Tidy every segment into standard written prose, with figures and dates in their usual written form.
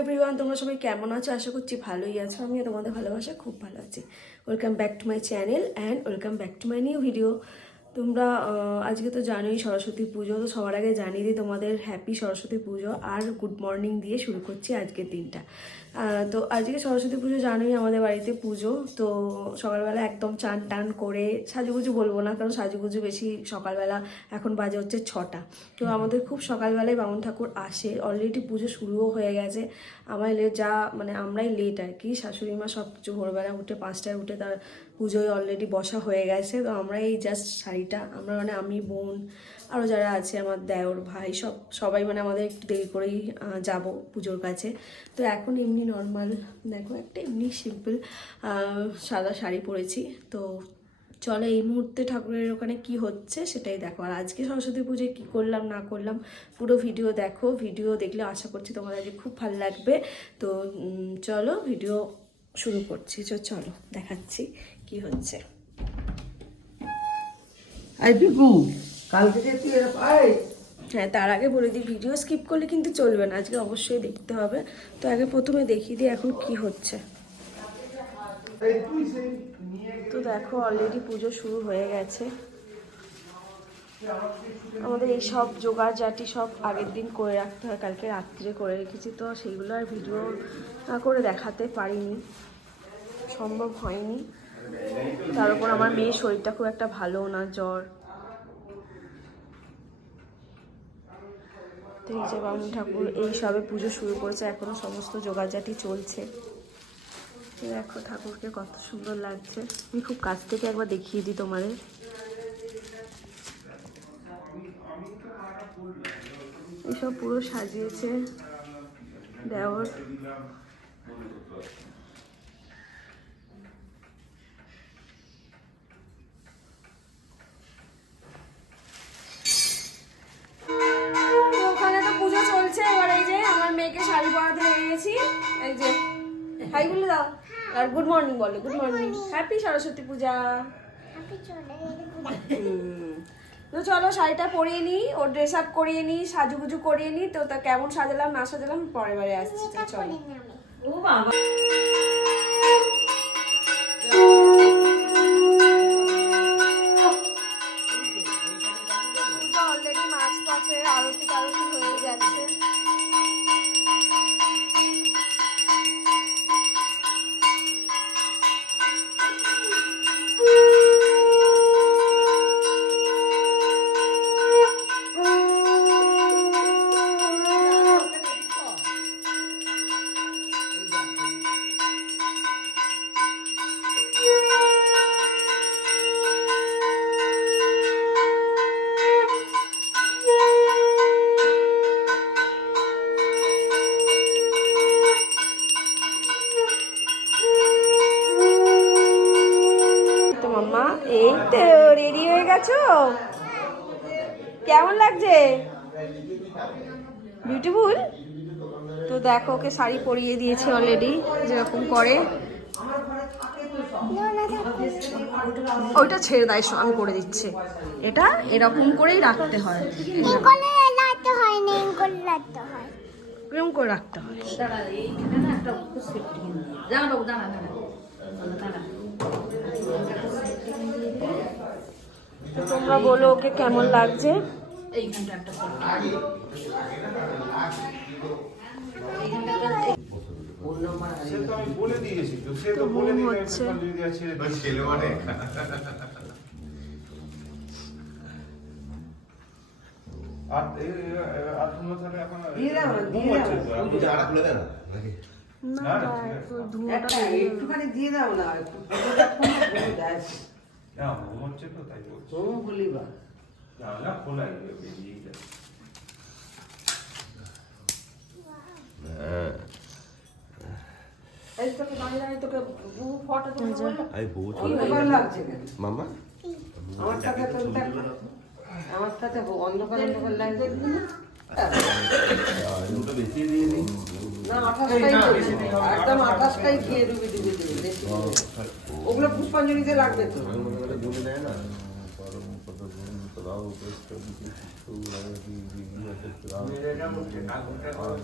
Everyone, তোমরা সবাই কেমন আছো? আশা করছি ভালোই আছো। আমিও তোমাদের ভালোবাসা খুব ভালো আছি। Welcome back to my channel and welcome back to my new video. তোমরা আজকে তো জানোই সরস্বতী পুজো, তো সবার আগে জানিয়ে দিই তোমাদের হ্যাপি সরস্বতী পুজো আর গুড মর্নিং দিয়ে শুরু করছি আজকের দিনটা। তো আজকে সরস্বতী পুজো জানোই আমাদের বাড়িতে পুজো। তো সকালবেলা একদম চান টান করে, সাজুগুজু বলবো না কারণ সাজুগুজু বেশি সকালবেলা, এখন বাজে হচ্ছে 6টা। তো আমাদের খুব সকালবেলায় বামুন ঠাকুর আসে, অলরেডি পুজো শুরুও হয়ে গেছে। আমার লেট আমরাই লেট আর কি। শাশুড়ি মা সব কিছু ভোরবেলা উঠে 5টায় উঠে তার পুজোয় অলরেডি বসা হয়ে গেছে। তো আমরা এই জাস্ট শাড়িটা আমি বোন আরও যারা আছে আমার দেওর ভাই সবাই আমাদের একটু দেরি করেই যাব পুজোর কাছে। তো এখন এমনি নর্মাল দেখো একটা এমনি সিম্পল সাদা শাড়ি পরেছি। তো চলো এই মুহূর্তে ঠাকুরের ওখানে কি হচ্ছে সেটাই দেখো। আর আজকে সরস্বতী পুজোয় কী করলাম না করলাম পুরো ভিডিও দেখো। ভিডিও দেখলে আশা করছি তোমাদের আজকে খুব ভালো লাগবে। তো চলো ভিডিও শুরু করছি। চলো দেখাচ্ছি কি হচ্ছে। হ্যাঁ, তার আগে বলে দিই ভিডিও স্কিপ করলে কিন্তু চলবে না, আজকে অবশ্যই দেখতে হবে। তো আগে প্রথমে দেখিয়ে দিই এখন কি হচ্ছে। তো দেখো অলরেডি পুজো শুরু হয়ে গেছে। আমাদের এই সব জোগাড় জাটি সব আগের দিন করে রাখতে হয়, কালকে রাত্রে করে রেখেছি। তো সেইগুলো আর ভিডিও করে দেখাতে পারিনি, সম্ভব হয়নি। তার উপর আমার মেয়ের শরীরটা খুব একটা ভালো না, জ্বর। তো এই যে বামুন ঠাকুর এই সবে পুজো শুরু করেছে, এখনো সমস্ত জোগাড়জাটি চলছে। দেখো ঠাকুরকে কত সুন্দর লাগছে। আমি খুব কাছ থেকে একবার দেখিয়ে দিই তোমাদের। এসব পুরো সাজিয়েছে দেওর। ওখানে তো পুজো চলছে। এবার এই যে আমার মেয়েকে শাড়ি পরাতে লেগে গেছি। এই যে হাই বলে দাও আর গুড মর্নিং বলো। গুড মর্নিং, হ্যাপি সরস্বতী পূজা। তো চলো শাড়িটা পরিয়ে নিই, ওর ড্রেস আপ করিয়ে নিই, সাজুগুজু করিয়ে নিই। তো তা কেমন সাজালাম না সাজালাম পরের বারে আসছি। চলো। ও বাবা, অলরেডি মাছ পথের আরতি টারতি হয়ে যাচ্ছে। মাম্মা এই তো রেডি হয়ে গেছো, কেমন লাগছে? বিউটিফুল। তো দেখো ওকে শাড়ি পরিয়ে দিয়েছে অলরেডি, যেরকম করে। ওইটা ছেড়ে দেয়, আমি করে দিচ্ছি। এটা এরকম করেই রাখতে হয়, এরকম করে রাখতে হয়। তোমরা বলো ওকে কেমন লাগছে। একটুখানি দিয়ে দাও না, মামা আমার সাথে অন্ধকার অন্ধকার লাগছে না। 28টাই খেয়ে ডুবি ডুবি দেবে। ওগুলো পুষ্পাঞ্জলিতে লাগবে তো।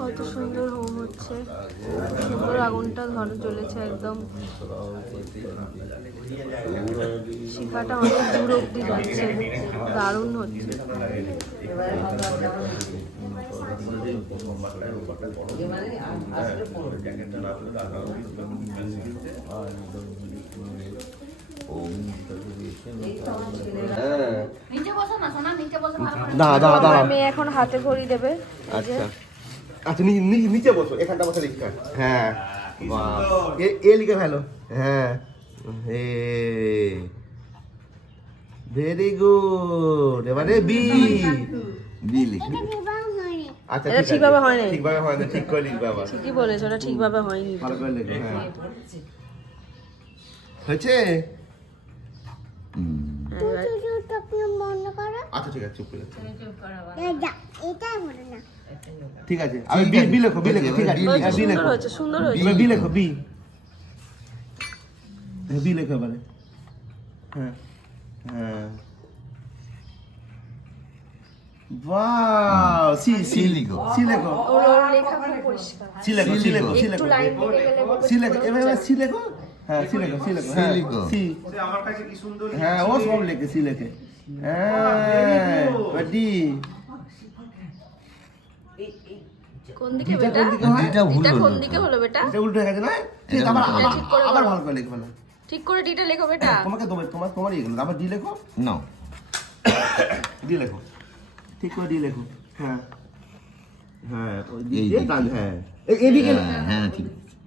কত সুন্দর হোম হচ্ছে, সুন্দর আগুনটা জ্বলেছে একদম। শিখাটা অনেক দূর অব্দি যাচ্ছে, দারুণ হচ্ছে। না আমার মেয়ে এখন হাতে ঘড়ি দেবে। আচ্ছা আচ্ছা, নিচে বসো, এখানটা বসে লিখা। হ্যাঁ, এ লিখে ফেলো। হ্যাঁ, ভেরি গুড। এবারে বি লিখে। আচ্ছা, এটা ঠিকভাবে হয় না, ঠিকভাবে হয় না, ঠিক করে লিখবে আবার। ঠিকই বলেছো, ওটা ঠিকভাবে হয়নি। ভালো করে লিখো। হ্যাঁ, হয়েছে। আচ্ছা ঠিক আছে, চুপ করে যাচ্ছি। ঠিক আছে, আমি বি লেখো, বি লেখো। ঠিক আছে, বি সুন্দর লেখো, হয়েছে, সুন্দর হয়েছে। এবার বি লেখো, বি। বি লেখো এবারে। হ্যাঁ হ্যাঁ, ওয়াও, সি লিখো, সি লেখো, ওর লেখা খুব পরিষ্কার। সি লেখো, সি লেখো, সি একটু লেখো, লাইন কেটে গেলে বলবে সি লেখো, এবার সি লেখো। হ্যাঁ, সি লেখো, সি লেখো, হ্যাঁ, সি। আমার কাছে কি সুন্দর হ্যাঁ, ও সব লেখে, সি লেখে। হ্যাঁ, ডি। কোন দিকে বেটা? ডিটা কোন দিকে হলো বেটা? এটা উল্টো হয়ে গেছে না? ঠিক আছে, আবার ভালো করে লিখে ফেলো। ঠিক করে ডিটা লেখো বেটা। তোমাকে তোমার ইয়ে গেলো, আবার ডি লেখো। No. ডি লেখো, ঠিক করে ডি লেখো। হ্যাঁ হ্যাঁ, ওই ডি এই দিয়ে দিকে। টান। হ্যাঁ, এদিকে। হ্যাঁ ঠিক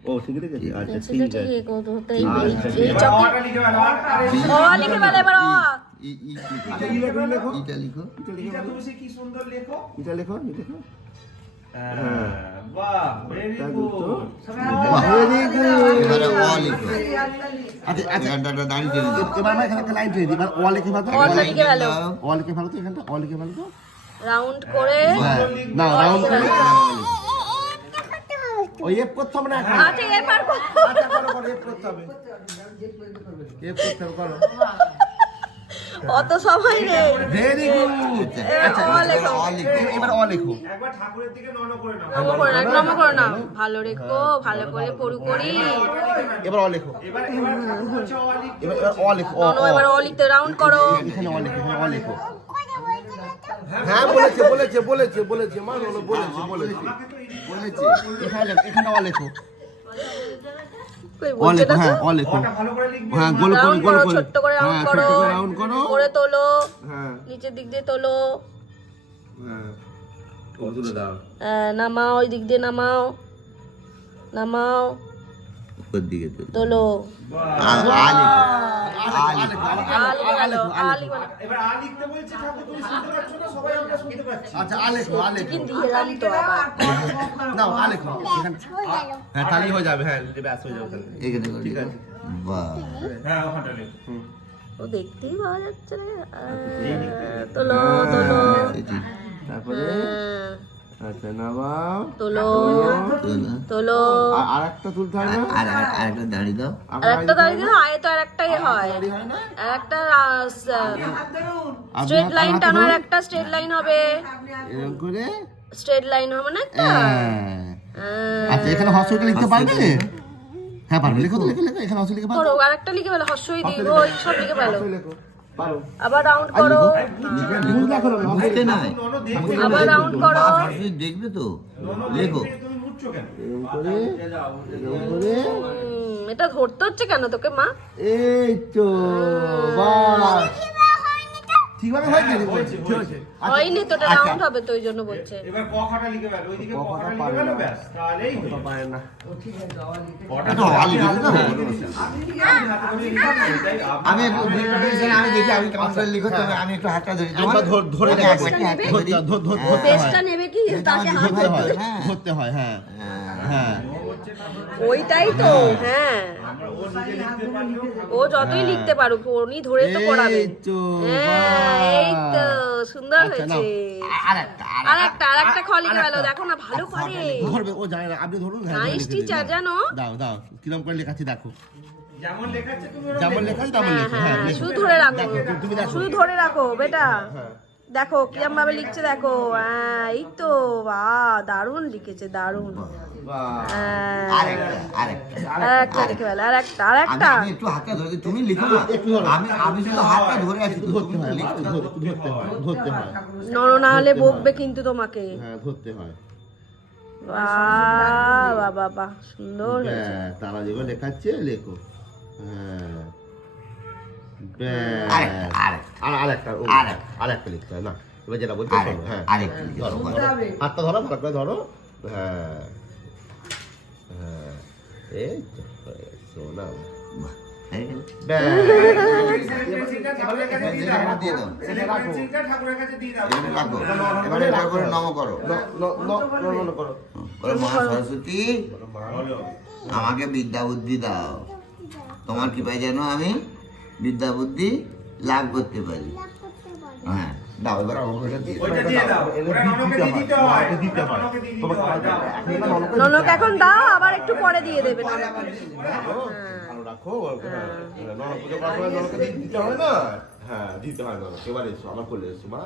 ও ঠিক আছে, আচ্ছা সেটা ঠিক আছে। ঠিক কত হতেই আচ্ছা, এই চক লিখে ফেলো। ও লিখে ফেলে এবার ও। আচ্ছা, ই লেখো, ই লেখো। এটা লিখো। এটা লিখে এটা ফেলো। তুমি সে কি সুন্দর লেখো। এটা লেখো, ই লেখো। বাহ, ভেরি গুড। Very good. এবারে অ লিখো। আচ্ছা আচ্ছা, এখানটা একটা দাঁড়িয়ে টেনে দিও। এবার আমরা এখানে একটা লাইন টেনে দিই। এবার ও লিখে ফেলো তো। ও লিখে ফেলো। ও লিখে ফেলো তো, এখানটা ও লিখে ফেলো তো। রাউন্ড করে হ্যাঁ, না রাউন্ড করে। ওই এফ করতে হবে না এখন। আচ্ছা এ পারবো। আচ্ছা করো, করো, এফ করতে হবে। এফ করতে হবে, করো। অত সময় নেই। Very good. আচ্ছা, ও লেখো। এবার ও লেখো। একবার ঠাকুরের দিকে নন করে নাও। নম করে না, নম করে না। ভালো রেখো, ভালো করে পড়ু করি। এবার ও লেখো। এবার ঠাকুর বলছে অলিখ। এবার ও লেখো। নন এবার ও লিখতে রাউন্ড করো। এখানে ও লেখো, এখানে ও লেখো। হ্যাঁ, বলেছে মা, বলেছে। এখানে ও লেখো। কই ও বলছে লেখো, না হ্যাঁ, তো? ও লেখো। ওটা ভালো করে লিখবে। হ্যাঁ, গোল করে, রাউন্ড গোল করো, করে। ছোট্ট করে রাউন্ড হ্যাঁ, করো। ছোট্ট করে রাউন্ড করো। করে তোলো। হ্যাঁ নিচের দিক দিয়ে তোলো। হ্যাঁ, ও তুলে দাও। নামাও, ওই দিক দিয়ে নামাও। নামাও, উপর দিকে তো। তোলো। আ লিখো। আ লিখে ফেলো, আ লিখে ফেলো। এবার আ লিখতে বলছে ঠাকুর, তুমি শুনতে পাচ্ছ না? সবাই আমরা শুনতে পাচ্ছি। আচ্ছা, আ লেখো। কিন্তু দিলাম তো আবার। নাও, আ লেখো। এখানে হ্যাঁ, তালি হয়ে যাবে। হ্যাঁ, ব্যাস হয়ে যাবে তাহলে। এখানে করে ঠিক লিখো। আছে। বাহ। হ্যাঁ, ওখানটা লিখো। ও দেখতেই পাওয়া যাচ্ছে না। তোলো, তোলো। সেটি। তারপরে আচ্ছা, নামাও। তোলো, তোলো। তোলো। আর একটা তুলতে হবে না? আর একটা দাঁড়িয়ে দাও। আর একটা দাঁড়িয়ে দিলে আয়ে তো আর একটাই হয়। হয় না? আর একটা আর স্ট্রেট লাইন হাতে টানো, আর ধরো। একটা স্ট্রেট লাইন হবে। এরকম করে। স্ট্রেট লাইন হবে না একটা? আচ্ছা, এখানে হর্ষটা লিখতে পারবে? হ্যাঁ, পারবে। লেখো তো, লেখো। এখানে হর্ষ লিখে পারবে? করো, আর একটা লিখে ফেলো, হর্ষই দীর্ঘ ওই সব লিখে ফেলো। হর্ষ লেখো। পারো। আবার রাউন্ড করো, ভুল লেখো না, বুঝতে নাই। আবার রাউন্ড করো। দেখবে তো। লেখো। তুমি মুচ্ছ কেন? এরকম করে, এরকম করে। এটা ধরতে হচ্ছে কেন তোকে মা? এই তো, বাহ। ঠিকভাবে হয়েছে? ঠিক আছে। হয়নি তো, এটা রাউন্ড হবে তো, ওই জন্য বলছে। এবার ক খাটা লিখে ফেলো, ওইদিকে ক খাটা লিখে পারে ফেলো, না। ব্যাস তাহলেই হয়ে যাবে। পারে না। এটা অ লিখে দাও। আমি একটু আমি দেখি, আমি কেমন করে লিখো, তবে আমি একটু হাতটা ধরি। একবার ধরে ধরে দেখো। ধরতে হয়। পেজটা নেবে কি তাকে হাত ধরতে হয়। হ্যাঁ। ধরতে হয়, হ্যাঁ। হ্যাঁ। ওইটাই তো, হ্যাঁ। ও যতই লিখতে পারুক, উনি ধরে তো পড়াবে। এই তো, হ্যাঁ, এই তো সুন্দর আচ্ছা, নাও। হয়েছে। আর একটা খ লিখে ফেলো, দেখো না ভালো পারে। ধরবে, ও জানে না, আপনি ধরুন। হ্যাঁ, নাইস লিখে দিন, টিচার দাও। জানো। দাও, কিরম করে লেখাচ্ছি দেখো। যেমন লেখাচ্ছে তুমি ওরকম যেমন লেখো। লেখা তেমন লেখো। হ্যাঁ, লেখো। শুধু ধরে রাখো, তুমি দেখো। শুধু ধরে রাখো বেটা। হ্যাঁ। দেখো কিরম ভাবে লিখছে দেখো। হ্যাঁ এই তো, বাহ দারুণ লিখেছে, দারুণ। বাহ। হ্যাঁ, আরেকটা আরেকটা লিখে ফেলে, আরেকটা। আমি একটু হাতটা ধরে দিই, তুমি লিখো না। একটু ধরো। আমি শুধু হাতটা ধরে আছি, ধরতে তুমি হয়, লিখো। ধরতে হয়। নড়ো না হলে বকবে কিন্তু তোমাকে। হ্যাঁ, ধরতে হয়। বাহ বাহ বাহ বাহ, সুন্দর হয়েছে। ব্যাস, তারা যেগুলো লেখাচ্ছে লেখো। হ্যাঁ। ব্যাস। আরেকটা লিখতে হয় না। এবার যেটা বলছি শোনো। হ্যাঁ, আরেকটা ধরো, ধরো। হাতটা ধরো, ভালো করে ধরো। হ্যাঁ, হ্যাঁ, এই তো হয়ে গেছে, শোনা। ব্যাস। পেন্সিলটা ঠাকুরের কাছে দিয়ে দাও। দিয়ে দাও। পেন্সিলটা ঠাকুরের কাছে দিয়ে দাও। এখানে রাখো। এবারে এটা করে নম করো। করো। বলো, মা সরস্বতী আমাকে বিদ্যা বুদ্ধি দাও, তোমার কৃপায় যেন আমি বিদ্যা বুদ্ধি লাভ করতে পারি। হ্যাঁ, দাও এবার অঙ্কটা দিয়ে দাও। ওইটা দিয়ে দাও। ওরা ননকে দিয়ে দিতে হয়। ননকে দিয়ে দিতে হয়। দাও। ননক এখন দাও, আবার একটু পরে দিয়ে দেবে। ভালো রাখো। হ্যাঁ, নরক পুজো করার সময় নরককে দিতে হয় না? হ্যাঁ, দিতে হয় নরক। এবার এসো, আমার কোলে এসো মা।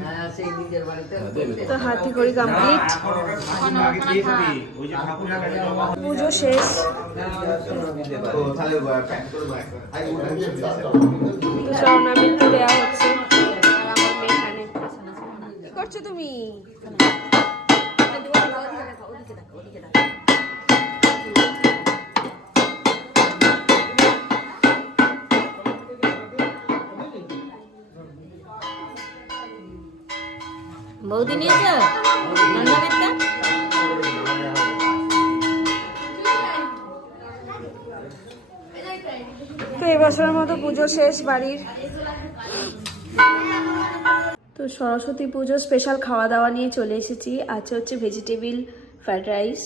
হ্যাঁ, সেই নিজের বাড়িতে তো হাতি করি কমপ্লিট, আগে দিয়ে দিবি। ওই যে ঠাকুরের কাছে জমা হয়। পুজো শেষ। ও, তাহলে প্যাক করে দাও একটা। স্বর্ণামিত্র দেওয়া হচ্ছে। আর আমার মেয়ে এখানে। কি করছো তুমি? বৌদি নিয়েছো নন্দামিত্রা? তো এবছরের মতো পুজো শেষ বাড়ির। তো সরস্বতী পুজো স্পেশাল খাওয়া দাওয়া নিয়ে চলে এসেছি। আছে হচ্ছে ভেজিটেবিল ফ্রাইড রাইস,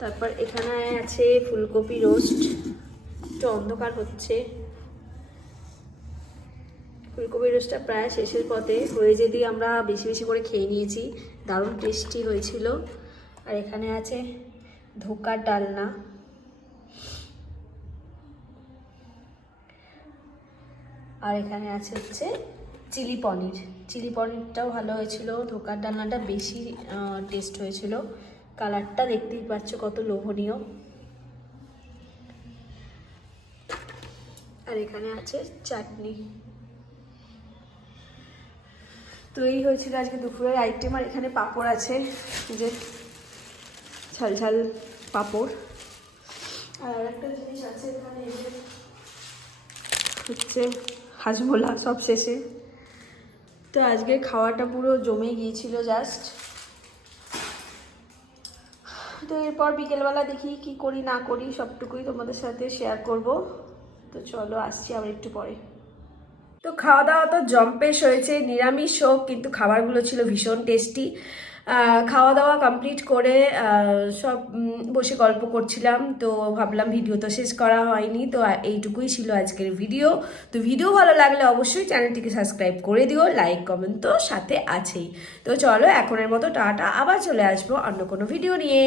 তারপর এখানে আছে ফুলকপি রোস্ট। একটু অন্ধকার হচ্ছে, ফুলকপি রোস্টটা প্রায় শেষের পথে হয়ে যেতে আমরা বেশি বেশি করে খেয়ে নিয়েছি, দারুণ টেস্টি হয়েছিল। আর এখানে আছে ধোকার ডালনা, আর এখানে আছে হচ্ছে চিলি পনির। চিলি পনিরটাও ভালো হয়েছিল, ধোকার ডালনাটা বেশি টেস্ট হয়েছিল। কালারটা দেখতেই পাচ্ছ কত লোভনীয়। আর এখানে আছে চাটনি। তো এই হয়েছিল আজকে দুপুরের আইটেম। আর এখানে পাঁপড় আছে, যে ঝাল ঝাল পাঁপড়। আর একটা জিনিস আছে এখানে, এই যে হচ্ছে হাজমোলা সব শেষে। তো আজকের খাওয়াটা পুরো জমে গিয়েছিল জাস্ট। তো এরপর বিকেলবেলা দেখি কি করি না করি, সবটুকুই তোমাদের সাথে শেয়ার করব। তো চলো আসছি আবার একটু পরে। তো খাওয়া দাওয়া তো জম্পেশ হয়েছে, নিরামিষ হোক কিন্তু খাবারগুলো ছিল ভীষণ টেস্টি। খাওয়া দাওয়া কমপ্লিট করে সব বসে গল্প করছিলাম। তো ভাবলাম ভিডিও তো শেষ করা হয়নি, তো এইটুকুই ছিল আজকের ভিডিও। তো ভিডিও ভালো লাগলে অবশ্যই চ্যানেলটিকে সাবস্ক্রাইব করে দিও, লাইক কমেন্ট তো সাথে আছেই। তো চলো এখনের মতো টাটা, আবার চলে আসবো অন্য কোনো ভিডিও নিয়ে।